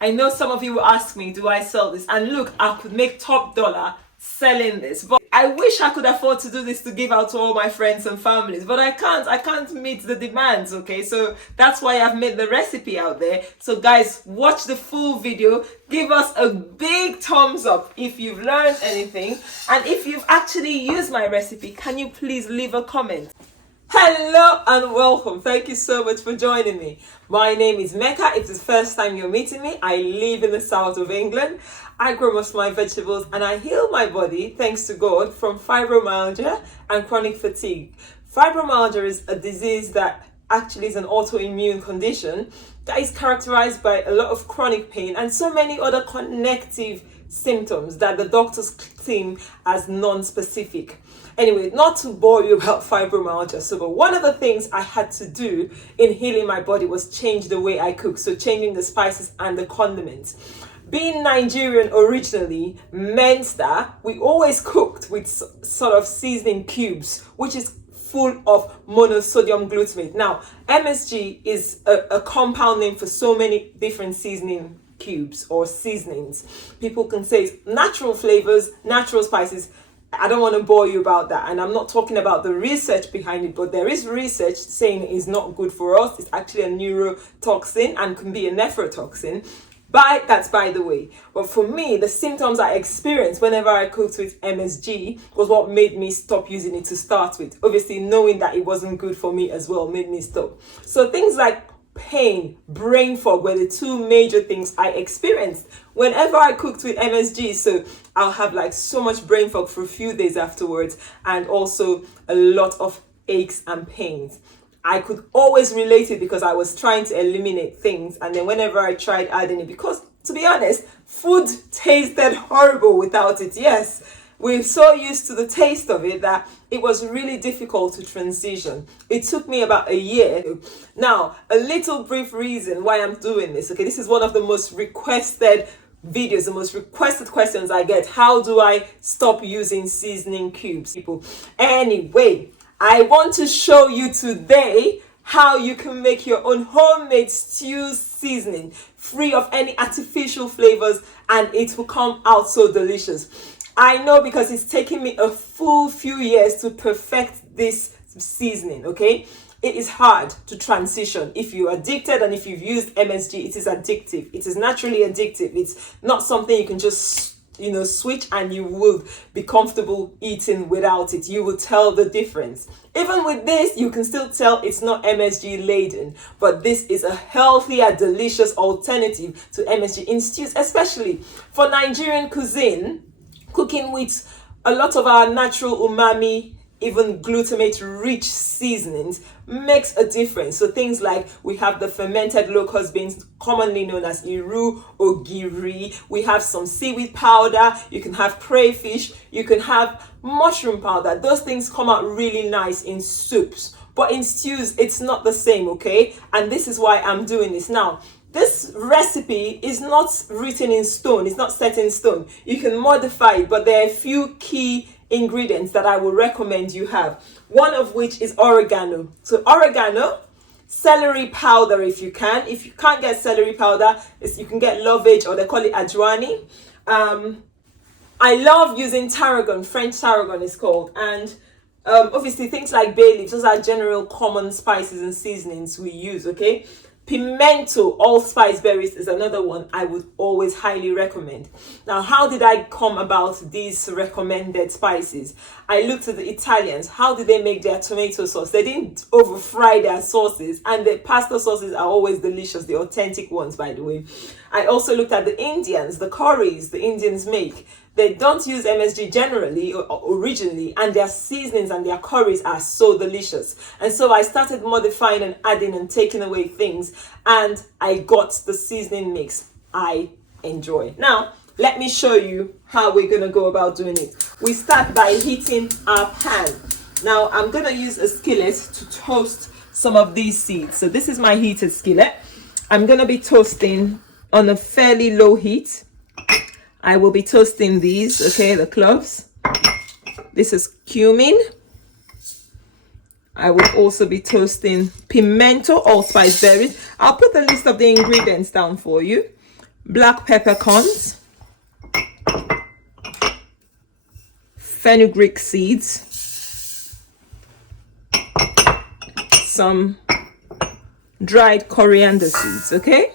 I know some of you will ask me, do I sell this? And look, I could make top dollar selling this, but I wish I could afford to do this to give out to all my friends and families, but I can't meet the demands. Okay, so that's why I've made the recipe out there. So guys, watch the full video, give us a big thumbs up if you've learned anything, and if you've actually used my recipe, can you please leave a comment? Hello and welcome. Thank you so much for joining me. My name is Mecca. If it's the first time you're meeting me, I live in the south of England. I grow most of my vegetables and I heal my body, thanks to God, from fibromyalgia and chronic fatigue. Fibromyalgia is a disease that actually is an autoimmune condition that is characterized by a lot of chronic pain and so many other connective symptoms that the doctors claim as non-specific. Anyway, not to bore you about fibromyalgia, but one of the things I had to do in healing my body was change the way I cook. So changing the spices and the condiments. Being Nigerian originally meant that we always cooked with sort of seasoning cubes, which is full of monosodium glutamate. Now, MSG is a compound name for so many different seasoning cubes or seasonings. People can say it's natural flavors, natural spices. I don't want to bore you about that, and I'm not talking about the research behind it, but there is research saying it is not good for us. It's actually a neurotoxin and can be a nephrotoxin. But that's by the way. But for me, the symptoms I experienced whenever I cooked with MSG was what made me stop using it to start with. Obviously, knowing that it wasn't good for me as well made me stop. So things like pain, brain fog were the two major things I experienced whenever I cooked with MSG. So I'll have like so much brain fog for a few days afterwards, and also a lot of aches and pains. I could always relate it because I was trying to eliminate things, and then whenever I tried adding it, because to be honest, food tasted horrible without it. Yes, we're so used to the taste of it that it was really difficult to transition. It took me about a year. Now, a little brief reason why I'm doing this. Okay, this is one of the most requested videos, the most requested questions I get. How do I stop using seasoning cubes, people? Anyway, I want to show you today how you can make your own homemade stew seasoning free of any artificial flavors, and it will come out so delicious. I know, because it's taken me a full few years to perfect this seasoning, okay? It is hard to transition. If you're addicted and if you've used MSG, it is addictive. It is naturally addictive. It's not something you can just switch and you will be comfortable eating without it. You will tell the difference. Even with this, you can still tell it's not MSG laden, but this is a healthier, delicious alternative to MSG in stews, especially for Nigerian cuisine. Cooking with a lot of our natural umami, even glutamate-rich seasonings makes a difference. So things like, we have the fermented locust beans, commonly known as iru or giri. We have some seaweed powder. You can have crayfish. You can have mushroom powder. Those things come out really nice in soups. But in stews, it's not the same, okay? And this is why I'm doing this. Now, this recipe is not written in stone. It's not set in stone. You can modify it, but there are a few key ingredients that I would recommend you have. One of which is oregano. So oregano, celery powder if you can. If you can't get celery powder, you can get lovage, or they call it adjuani. I love using tarragon. French tarragon is called. And obviously things like bay leaves, those are general common spices and seasonings we use, okay? Pimento, allspice berries, is another one I would always highly recommend. Now, how did I come about these recommended spices? I looked at the Italians. How did they make their tomato sauce? They didn't over fry their sauces, and the pasta sauces are always delicious, the authentic ones, by the way. I also looked at the Indians, the curries the Indians make. They don't use MSG generally or originally, and their seasonings and their curries are so delicious. And so I started modifying and adding and taking away things, and I got the seasoning mix I enjoy. Now, let me show you how we're going to go about doing it. We start by heating our pan. Now, I'm going to use a skillet to toast some of these seeds. So this is my heated skillet. I'm going to be toasting on a fairly low heat. I will be toasting these, okay, the cloves. This is cumin. I will also be toasting pimento, allspice berries. I'll put the list of the ingredients down for you. black peppercorns, fenugreek seeds, some dried coriander seeds. Okay,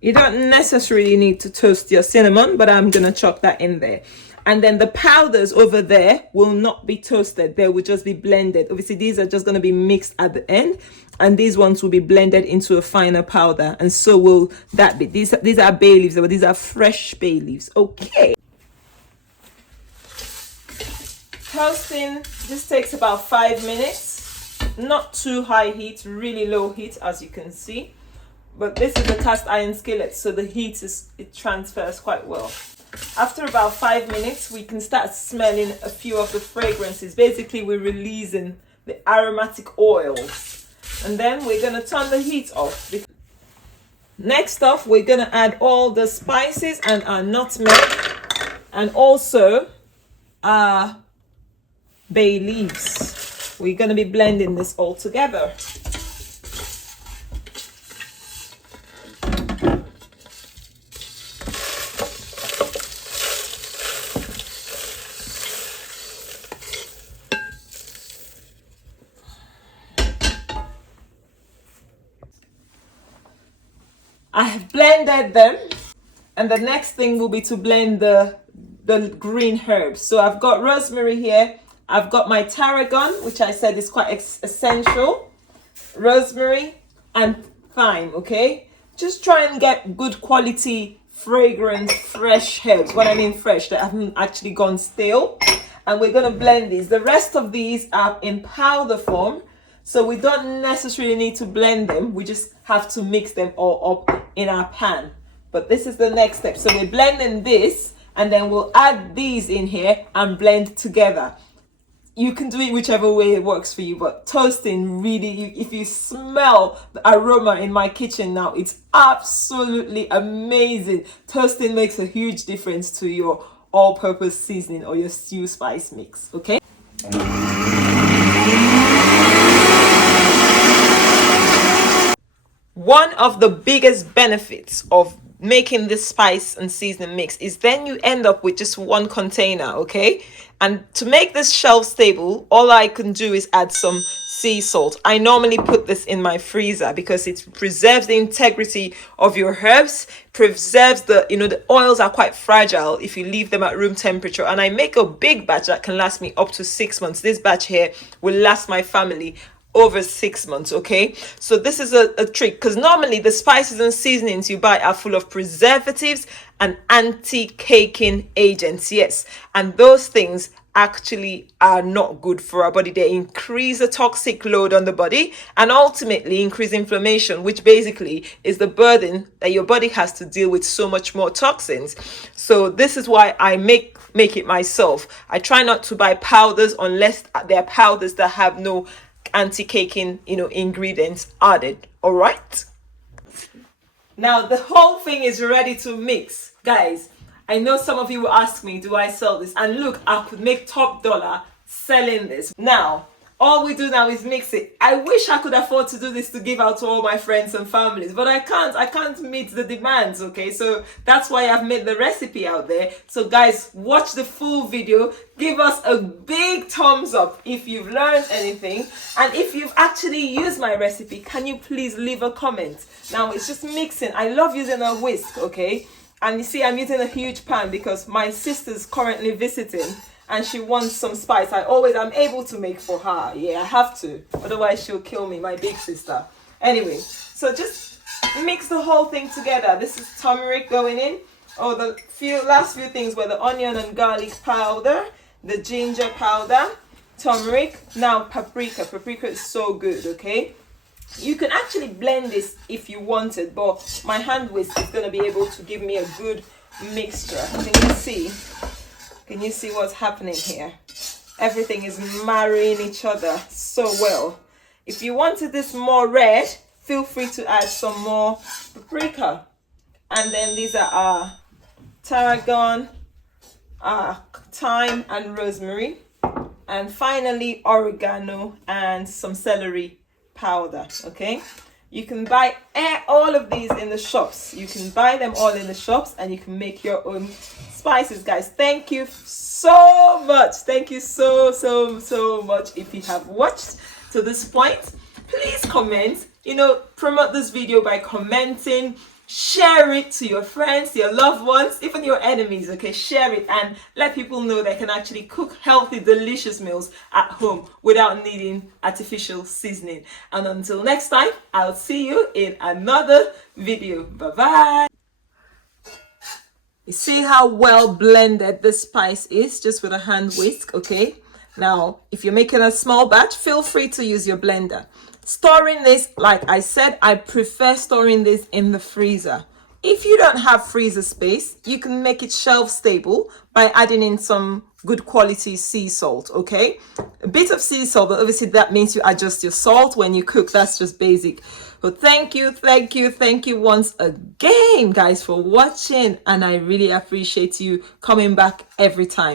you don't necessarily need to toast your cinnamon, but I'm gonna chop that in there. And then the powders over there will not be toasted, they will just be blended. Obviously these are just going to be mixed at the end, and these ones will be blended into a finer powder, and so will that be. These are bay leaves, but these are fresh bay leaves. Okay, toasting, this takes about 5 minutes, not too high heat, really low heat, as you can see. But this is a cast iron skillet, so the heat it transfers quite well. After about 5 minutes, we can start smelling a few of the fragrances. Basically, we're releasing the aromatic oils. And then we're going to turn the heat off. Next off, we're going to add all the spices and our nutmeg, and also our bay leaves. We're going to be blending this all together. I have blended them, and the next thing will be to blend the green herbs. So I've got rosemary here, I've got my tarragon, which I said is quite essential, rosemary and thyme. Okay, just try and get good quality, fragrant, fresh herbs. What I mean fresh, that haven't actually gone stale. And we're going to blend these. The rest of these are in powder form, so we don't necessarily need to blend them. We just have to mix them all up in our pan. But this is the next step. So we're blending this, and then we'll add these in here and blend together. You can do it whichever way it works for you, but toasting really, if you smell the aroma in my kitchen now, it's absolutely amazing. Toasting makes a huge difference to your all-purpose seasoning or your stew spice mix. Okay. One of the biggest benefits of making this spice and seasoning mix is then you end up with just one container. Okay, and to make this shelf stable, all I can do is add some sea salt. I normally put this in my freezer because it preserves the integrity of your herbs, preserves the oils are quite fragile if you leave them at room temperature. And I make a big batch that can last me up to 6 months. This batch here will last my family over 6 months. Okay, so this is a trick, because normally the spices and seasonings you buy are full of preservatives and anti-caking agents. Yes, and those things actually are not good for our body. They increase the toxic load on the body and ultimately increase inflammation, which basically is the burden that your body has to deal with so much more toxins. So this is why I make it myself. I try not to buy powders unless they're powders that have no anti-caking ingredients added. All right, now the whole thing is ready to mix. Guys, I know some of you will ask me, do I sell this? And look, I could make top dollar selling this. Now all we do now is mix it. I wish I could afford to do this to give out to all my friends and families, but I can't meet the demands. Okay, so that's why I've made the recipe out there. So guys, watch the full video, give us a big thumbs up if you've learned anything, and if you've actually used my recipe, can you please leave a comment? Now it's just mixing. I love using a whisk. Okay, and you see I'm using a huge pan because my sister's currently visiting and she wants some spice. I'm able to make for her. Yeah, I have to, otherwise she'll kill me, my big sister. Anyway, so just mix the whole thing together. This is turmeric going in. Oh, the last few things were the onion and garlic powder, the ginger powder, turmeric. Now paprika. Paprika is so good. Okay, you can actually blend this if you wanted, but my hand whisk is going to be able to give me a good mixture. Can you see what's happening here? Everything is marrying each other so well. If you wanted this more red, feel free to add some more paprika. And then these are our tarragon, thyme and rosemary. And finally, oregano and some celery powder. Okay, You can buy all of these in the shops. You can buy them all in the shops and you can make your own spices, guys. Thank you so much. Thank you so much. If you have watched to this point, please comment, promote this video by commenting. Share it to your friends, your loved ones, even your enemies, okay? Share it and let people know they can actually cook healthy, delicious meals at home without needing artificial seasoning. And until next time, I'll see you in another video. Bye-bye. You see how well blended this spice is just with a hand whisk, okay? Now, if you're making a small batch, feel free to use your blender. Storing this, like I said, I prefer storing this in the freezer. If you don't have freezer space, you can make it shelf stable by adding in some good quality sea salt, okay? A bit of sea salt, but obviously that means you adjust your salt when you cook. That's just basic. So thank you once again, guys, for watching. And I really appreciate you coming back every time.